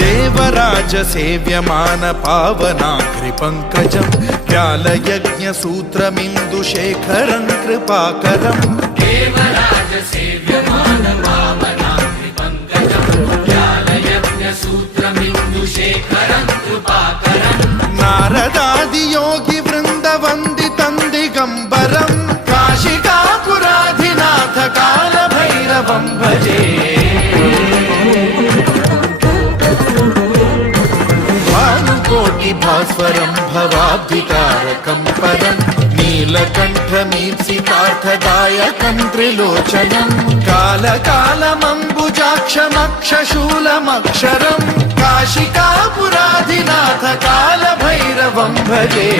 देवराज सेव्यमान पावनाग्रि पंकजं व्यालयज्ञ सूत्रमिन्दुशेखरं कृपाकरं देवराज सेव्यमान पावनाग्रि पंकजं व्यालयज्ञ सूत्रमिन्दुशेखरं कृपाकरं नारदादि योगी वृंद वंदितं दिगंबरं काशिकापुराधिनाथ काल भैरवं भजे भानुकोटि भास्वरं भवाब्धितारकं परं नीलकण्ठमीप्सितार्थदायकं त्रिलोचनं कालकालमम्बुजाक्षमक्षशूलमक्षरं काशिकापुराधिनाथ काल भैरवं भजे।